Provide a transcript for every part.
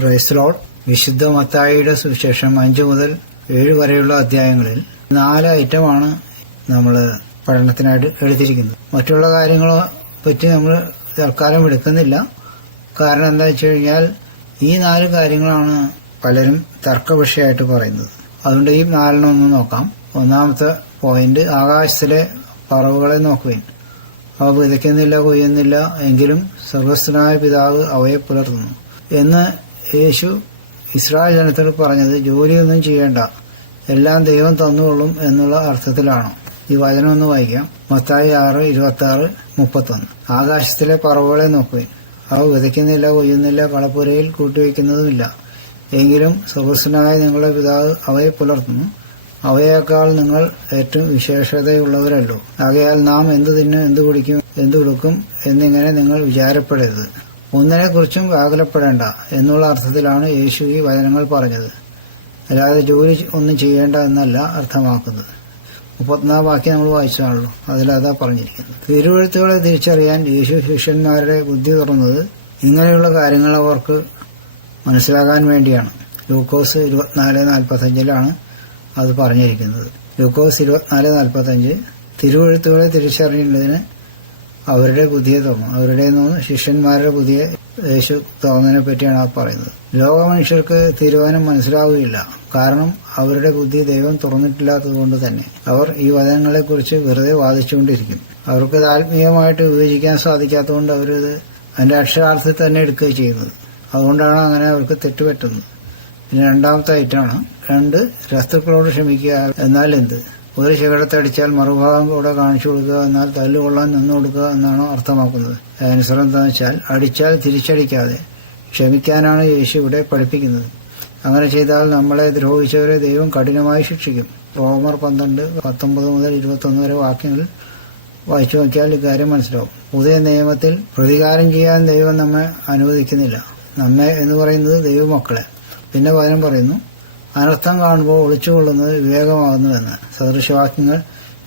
Praise the Lord. വിശുദ്ധ മത്തായിയുടെ സുവിശേഷം 5 മുതൽ 7 വരെയുള്ള അധ്യായങ്ങളിൽ 4 ഐറ്റമാണ് നമ്മൾ പഠനത്തിനായിട്ട് എടുത്തിരിക്കുന്നത്. മറ്റുള്ള കാര്യങ്ങളെ പറ്റി നമ്മൾ തൽക്കാലം എടുക്കുന്നില്ല. കാരണം എന്താ വെച്ച് കഴിഞ്ഞാൽ ഈ 4 കാര്യങ്ങളാണ് പലരും തർക്ക വിഷയമായിട്ട് പറയുന്നത്. അതുകൊണ്ട് ഈ 4 ഒന്ന് നോക്കാം. ഒന്നാമത്തെ പോയിന്റ്, ആകാശത്തിലെ പറവുകളെ നോക്കുവിൻ. അവ വിതയ്ക്കുന്നില്ല, കൊയ്യുന്നില്ല, എങ്കിലും സ്വർഗസ്ഥനായ പിതാവ് അവയെ പുലർത്തുന്നു എന്ന് യേശു ഇസ്രായേൽ ജനത്തോട് പറഞ്ഞത് ജോലിയൊന്നും ചെയ്യേണ്ട, എല്ലാം ദൈവം തന്നുകൊള്ളും എന്നുള്ള അർത്ഥത്തിലാണ്. ഈ വചനം ഒന്ന് വായിക്കാം. മത്തായി 6:26-31. ആകാശത്തിലെ പറവുകളെ നോക്കുവിൻ. അവ വിതയ്ക്കുന്നില്ല, കൊയ്യുന്നില്ല, കളപ്പുരയിൽ കൂട്ടിവെക്കുന്നതുമില്ല, എങ്കിലും സ്വർഗസ്ഥനായ നിങ്ങളുടെ പിതാവ് അവയെ പുലർത്തുന്നു. അവയേക്കാൾ നിങ്ങൾ ഏറ്റവും വിശേഷതയുള്ളവരല്ലോ. ആകയാൽ നാം എന്ത് തിന്നും, എന്ത് കുടിക്കും, എന്ത് ഉടുക്കും എന്നിങ്ങനെ നിങ്ങൾ വിചാരപ്പെടരുത്. ഒന്നിനെക്കുറിച്ചും വ്യാകുലപ്പെടേണ്ട എന്നുള്ള അർത്ഥത്തിലാണ് യേശു ഈ വചനങ്ങൾ പറഞ്ഞത്. അല്ലാതെ ജോലി ഒന്നും ചെയ്യേണ്ട എന്നല്ല അർത്ഥമാക്കുന്നത്. 34 വാക്യം നമ്മൾ വായിച്ചതാണല്ലോ, അതിലതാ പറഞ്ഞിരിക്കുന്നത്. തിരുവെഴുത്തുകളെ തിരിച്ചറിയാൻ യേശു ശിഷ്യന്മാരുടെ ബുദ്ധി തുറന്നത് ഇങ്ങനെയുള്ള കാര്യങ്ങൾ അവർക്ക് മനസ്സിലാകാൻ വേണ്ടിയാണ്. ലൂക്കോസ് 24:45 അത് പറഞ്ഞിരിക്കുന്നത്. ലൂക്കോസ് 24:45 തിരുവെഴുത്തുകളെ തിരിച്ചറിയേണ്ടതിന് അവരുടെ ബുദ്ധിയെ തുറന്നു. അവരുടെ ശിഷ്യന്മാരുടെ ബുദ്ധിയെ യേശു തുറന്നതിനെ പറ്റിയാണ് ആ പറയുന്നത്. ലോക മനുഷ്യർക്ക് തിരുവചനം മനസ്സിലാവുകയില്ല. കാരണം അവരുടെ ബുദ്ധി ദൈവം തുറന്നിട്ടില്ലാത്തതുകൊണ്ട് തന്നെ അവർ ഈ വചനങ്ങളെക്കുറിച്ച് വെറുതെ വാദിച്ചുകൊണ്ടിരിക്കും. അവർക്കത് ആത്മീയമായിട്ട് വിവേചിക്കാൻ സാധിക്കാത്തതുകൊണ്ട് അവരത് അതിന്റെ അക്ഷരാർത്ഥത്തിൽ തന്നെ എടുക്കുകയും ചെയ്യുന്നത്. അതുകൊണ്ടാണ് അങ്ങനെ അവർക്ക് തെറ്റുപറ്റുന്നത്. പിന്നെ രണ്ടാമത്തെ ഐറ്റമാണ് 2 ശത്രുക്കളോട് ക്ഷമിക്കുക. എന്നാൽ എന്ത്? ഒരു ശകടത്തടിച്ചാൽ മറുഭാഗം കൂടെ കാണിച്ചു കൊടുക്കുക, എന്നാൽ തല്ലുകൊള്ളാൻ നിന്നു കൊടുക്കുക എന്നാണ് അർത്ഥമാക്കുന്നത്. ആൻസർ എന്താണെന്ന് വെച്ചാൽ അടിച്ചാൽ തിരിച്ചടിക്കാതെ ക്ഷമിക്കാനാണ് യേശു ഇവിടെ പഠിപ്പിക്കുന്നത്. അങ്ങനെ ചെയ്താൽ നമ്മളെ ദ്രോഹിച്ചവരെ ദൈവം കഠിനമായി ശിക്ഷിക്കും. റോമർ 12:19 മുതൽ 21 വരെ വാക്യങ്ങളിൽ വായിച്ചു നോക്കിയാൽ ഇക്കാര്യം മനസ്സിലാവും. പുതിയ നിയമത്തിൽ പ്രതികാരം ചെയ്യാൻ ദൈവം നമ്മെ അനുവദിക്കുന്നില്ല. നമ്മെ എന്ന് പറയുന്നത് ദൈവമക്കളെ. പിന്നെ വചനം പറയുന്നു, അനർത്ഥം കാണുമ്പോൾ ഒളിച്ചുകൊള്ളുന്നത് വിവേകമാകുന്നുവെന്ന്. സദൃശവാക്യങ്ങൾ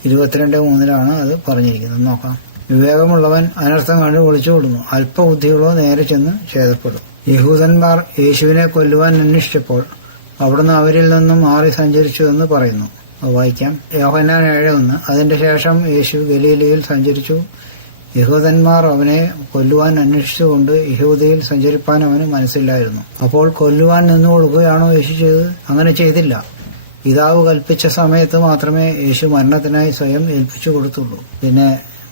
22:3 അത് പറഞ്ഞിരിക്കുന്നത്. നോക്കാം. വിവേകമുള്ളവൻ അനർത്ഥം കണ്ട് ഒളിച്ചുകൊള്ളുന്നു, അല്പബുദ്ധികളോ നേരെ ചെന്ന് ഛേദപ്പെടും. യഹൂദന്മാർ യേശുവിനെ കൊല്ലുവാൻ അന്വേഷിച്ചപ്പോൾ അവിടുന്ന് അവരിൽ നിന്നും മാറി സഞ്ചരിച്ചുവെന്ന് പറയുന്നു. വായിക്കാം. യോഹന്നാൻ 7:1. അതിന്റെ ശേഷം യേശു ഗലീലയിൽ സഞ്ചരിച്ചു. യഹൂദന്മാർ അവനെ കൊല്ലുവാൻ അന്വേഷിച്ചുകൊണ്ട് യഹൂദയിൽ സഞ്ചരിപ്പാൻ അവന് മനസ്സില്ലായിരുന്നു. അപ്പോൾ കൊല്ലുവാൻ നിന്നു കൊടുക്കുകയാണോ യേശു ചെയ്തത്? അങ്ങനെ ചെയ്തില്ല. പിതാവ് കൽപ്പിച്ച സമയത്ത് മാത്രമേ യേശു മരണത്തിനായി സ്വയം ഏൽപ്പിച്ചു കൊടുത്തുള്ളൂ. പിന്നെ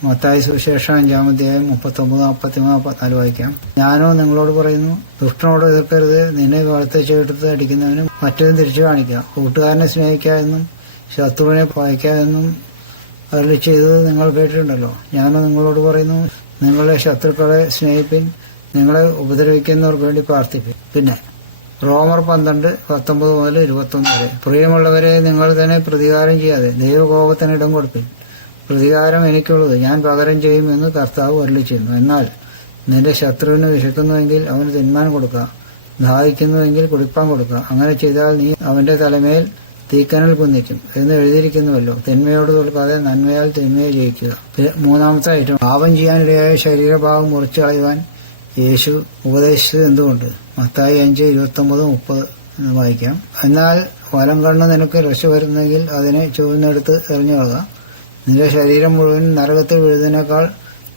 മത്തായി സുവിശേഷം 5-ാം അധ്യായം 39-43-44 വായിക്കാം. ഞാനോ നിങ്ങളോട് പറയുന്നു, ദുഷ്ടനോട് എതിർക്കരുത്. നിന്നെ വലത്തെ ചേട്ടത്ത് അടിക്കുന്നവനും മറ്റൊന്നും തിരിച്ചു കാണിക്കുക. കൂട്ടുകാരനെ സ്നേഹിക്കുക എന്നും ശത്രുവിനെ പായിക്കുക എന്നും അരുളി ചെയ്തത് നിങ്ങൾ കേട്ടിട്ടുണ്ടല്ലോ. ഞാനോ നിങ്ങളോട് പറയുന്നു, നിങ്ങളുടെ ശത്രുക്കളെ സ്നേഹിപ്പിൻ, നിങ്ങളെ ഉപദ്രവിക്കുന്നവർക്ക് വേണ്ടി പ്രാർത്ഥിപ്പിൻ. പിന്നെ റോമർ 12:19 മുതൽ 21 വരെ. പ്രിയമുള്ളവരെ, നിങ്ങൾ തന്നെ പ്രതികാരം ചെയ്യാതെ ദൈവകോപത്തിന് ഇടം കൊടുപ്പിൻ. പ്രതികാരം എനിക്കുള്ളത്, ഞാൻ പകരം ചെയ്യുമെന്ന് കർത്താവ് അരുളി ചെയ്യുന്നു. എന്നാൽ നിന്റെ ശത്രുവിന് വിശക്കുന്നുവെങ്കിൽ അവന് തിന്മാൻ കൊടുക്കുക, ദാഹിക്കുന്നുവെങ്കിൽ കുടിപ്പാൻ കൊടുക്കുക. അങ്ങനെ ചെയ്താൽ നീ അവന്റെ തലമേൽ തീക്കനൽ കുന്നിക്കും എന്ന് എഴുതിയിരിക്കുന്നുവല്ലോ. തിന്മയോട് തോൽക്കാതെ നന്മയാൽ തിന്മയെ ജയിക്കുക. മൂന്നാമത്തെ ഐറ്റം, പാപം ചെയ്യാനിടയായ ശരീരഭാഗം മുറിച്ചു കളയുവാൻ യേശു ഉപദേശിച്ചത് എന്തുകൊണ്ട്? മത്തായി 5:29-30 വായിക്കാം. എന്നാൽ വലം കണ്ണ് നിനക്ക് രക്ഷ വരുന്നെങ്കിൽ അതിനെ ചുവന്നെടുത്ത് എറിഞ്ഞുകളക. നിന്റെ ശരീരം മുഴുവൻ നരകത്തിൽ വീഴുന്നതിനേക്കാൾ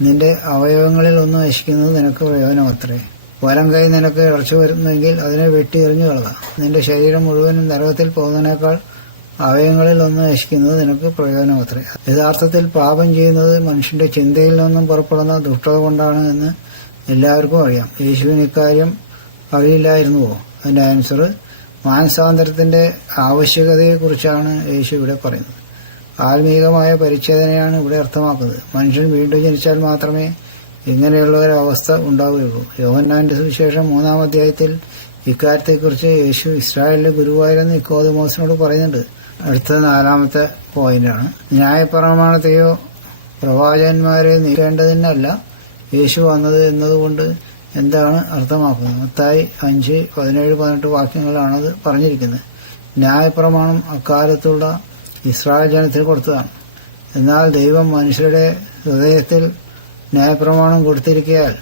നിന്റെ അവയവങ്ങളിൽ ഒന്ന് നശിക്കുന്നത് നിനക്ക് പ്രയോജനമത്രേ. വലം കൈ നിനക്ക് ഇറച്ചു വരുന്നെങ്കിൽ അതിനെ വെട്ടി എറിഞ്ഞു കളക. നിന്റെ ശരീരം മുഴുവനും നരകത്തിൽ പോകുന്നതിനേക്കാൾ അവയവങ്ങളിൽ ഒന്ന് നശിക്കുന്നത് നിനക്ക് പ്രയോജനമത്രേ. യഥാർത്ഥത്തിൽ പാപം ചെയ്യുന്നത് മനുഷ്യന്റെ ചിന്തയിൽ നിന്നും പുറപ്പെടുന്ന ദുഷ്ടത കൊണ്ടാണ് എന്ന് എല്ലാവർക്കും അറിയാം. യേശുവിന് ഇക്കാര്യം അറിയില്ലായിരുന്നുവോ? അതിന്റെ ആൻസർ, മാനസാന്തരത്തിന്റെ ആവശ്യകതയെക്കുറിച്ചാണ് യേശു ഇവിടെ പറയുന്നത്. ആത്മീകമായ പരിച്ഛേദനയാണ് ഇവിടെ അർത്ഥമാക്കുന്നത്. മനുഷ്യൻ വീണ്ടും ജനിച്ചാൽ മാത്രമേ ഇങ്ങനെയുള്ള ഒരവസ്ഥ ഉണ്ടാവുകയുള്ളൂ. യോഹന്നാന്റെ സുവിശേഷം 3-ാം അധ്യായത്തിൽ ഇക്കാര്യത്തെക്കുറിച്ച് യേശു ഇസ്രായേലിലെ ഗുരുവായൂരെന്ന് നിക്കോദെമോസിനോട് പറയുന്നുണ്ട്. അടുത്ത 4-ാമത്തെ പോയിന്റാണ്, ന്യായപ്രമാണത്തെയോ പ്രവാചകന്മാരെ നീക്കേണ്ടതിനല്ല യേശു വന്നത് എന്നതുകൊണ്ട് എന്താണ് അർത്ഥമാക്കുന്നത്? മത്തായി 5:17-18 വാക്യങ്ങളാണത് പറഞ്ഞിരിക്കുന്നത്. ന്യായപ്രമാണം അക്കാലത്തുള്ള ഇസ്രായേൽ ജനത്തിന് കൊടുത്തതാണ്. എന്നാൽ ദൈവം മനുഷ്യരുടെ ഹൃദയത്തിൽ ന്യായപ്രമാണം കൊടുത്തിരിക്കയാൽ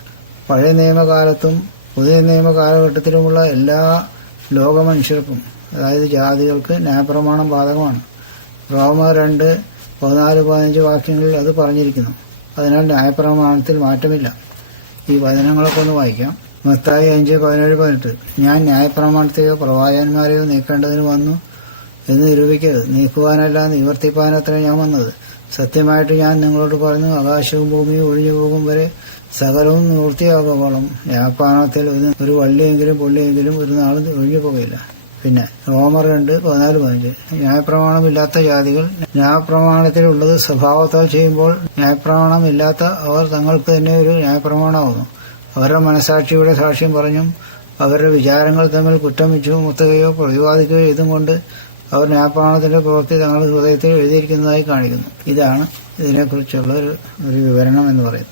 പഴയ നിയമകാലത്തും പുതിയ നിയമ കാലഘട്ടത്തിലുമുള്ള എല്ലാ ലോക മനുഷ്യർക്കും, അതായത് ജാതികൾക്ക് ന്യായപ്രമാണം ബാധകമാണ്. റോമർ 2:14-15 വാക്യങ്ങളിൽ അത് പറഞ്ഞിരിക്കുന്നു. അതിനാൽ ന്യായപ്രമാണത്തിൽ മാറ്റമില്ല. ഈ വചനങ്ങളൊക്കെ ഒന്ന് വായിക്കാം. മത്തായി 5:17-18. ഞാൻ ന്യായപ്രമാണത്തെയോ പ്രവാചകന്മാരെയോ നീക്കേണ്ടതിന് വന്നു എന്ന് നിരൂപിക്കരുത്, നീക്കുവാനല്ല നിവർത്തിപ്പാനത്ര ഞാൻ വന്നത്. സത്യമായിട്ട് ഞാൻ നിങ്ങളോട് പറഞ്ഞു, ആകാശവും ഭൂമിയും ഒഴിഞ്ഞു പോകും വരെ സകലവും നിവൃത്തിയാകുമ്പോഴും ന്യായപ്രമാണത്തിൽ ഒരു വള്ളിയെങ്കിലും പുള്ളിയെങ്കിലും ഒരു നാളും ഒഴിഞ്ഞു പോകുകയില്ല. പിന്നെ റോമർ 2:14-15. ന്യായപ്രമാണമില്ലാത്ത ജാതികൾ ന്യായപ്രമാണത്തിലുള്ളത് സ്വഭാവത്താൽ ചെയ്യുമ്പോൾ ന്യായപ്രമാണമില്ലാത്ത അവർ തങ്ങൾക്ക് തന്നെ ഒരു ന്യായപ്രമാണമാകുന്നു. അവരുടെ മനസാക്ഷിയുടെ സാക്ഷ്യം പറഞ്ഞും അവരുടെ വിചാരങ്ങൾ തമ്മിൽ കുറ്റം മുത്തുകയോ പ്രതിവാദിക്കുകയോ ചെയ്തും കൊണ്ട് അവർ ന്യായപ്രമാണത്തിന്റെ പ്രവൃത്തി തങ്ങളുടെ ഹൃദയത്തിൽ എഴുതിയിരിക്കുന്നതായി കാണിക്കുന്നു. ഇതാണ് ഇതിനെക്കുറിച്ചുള്ള ഒരു വിവരണം എന്ന് പറയുന്നത്.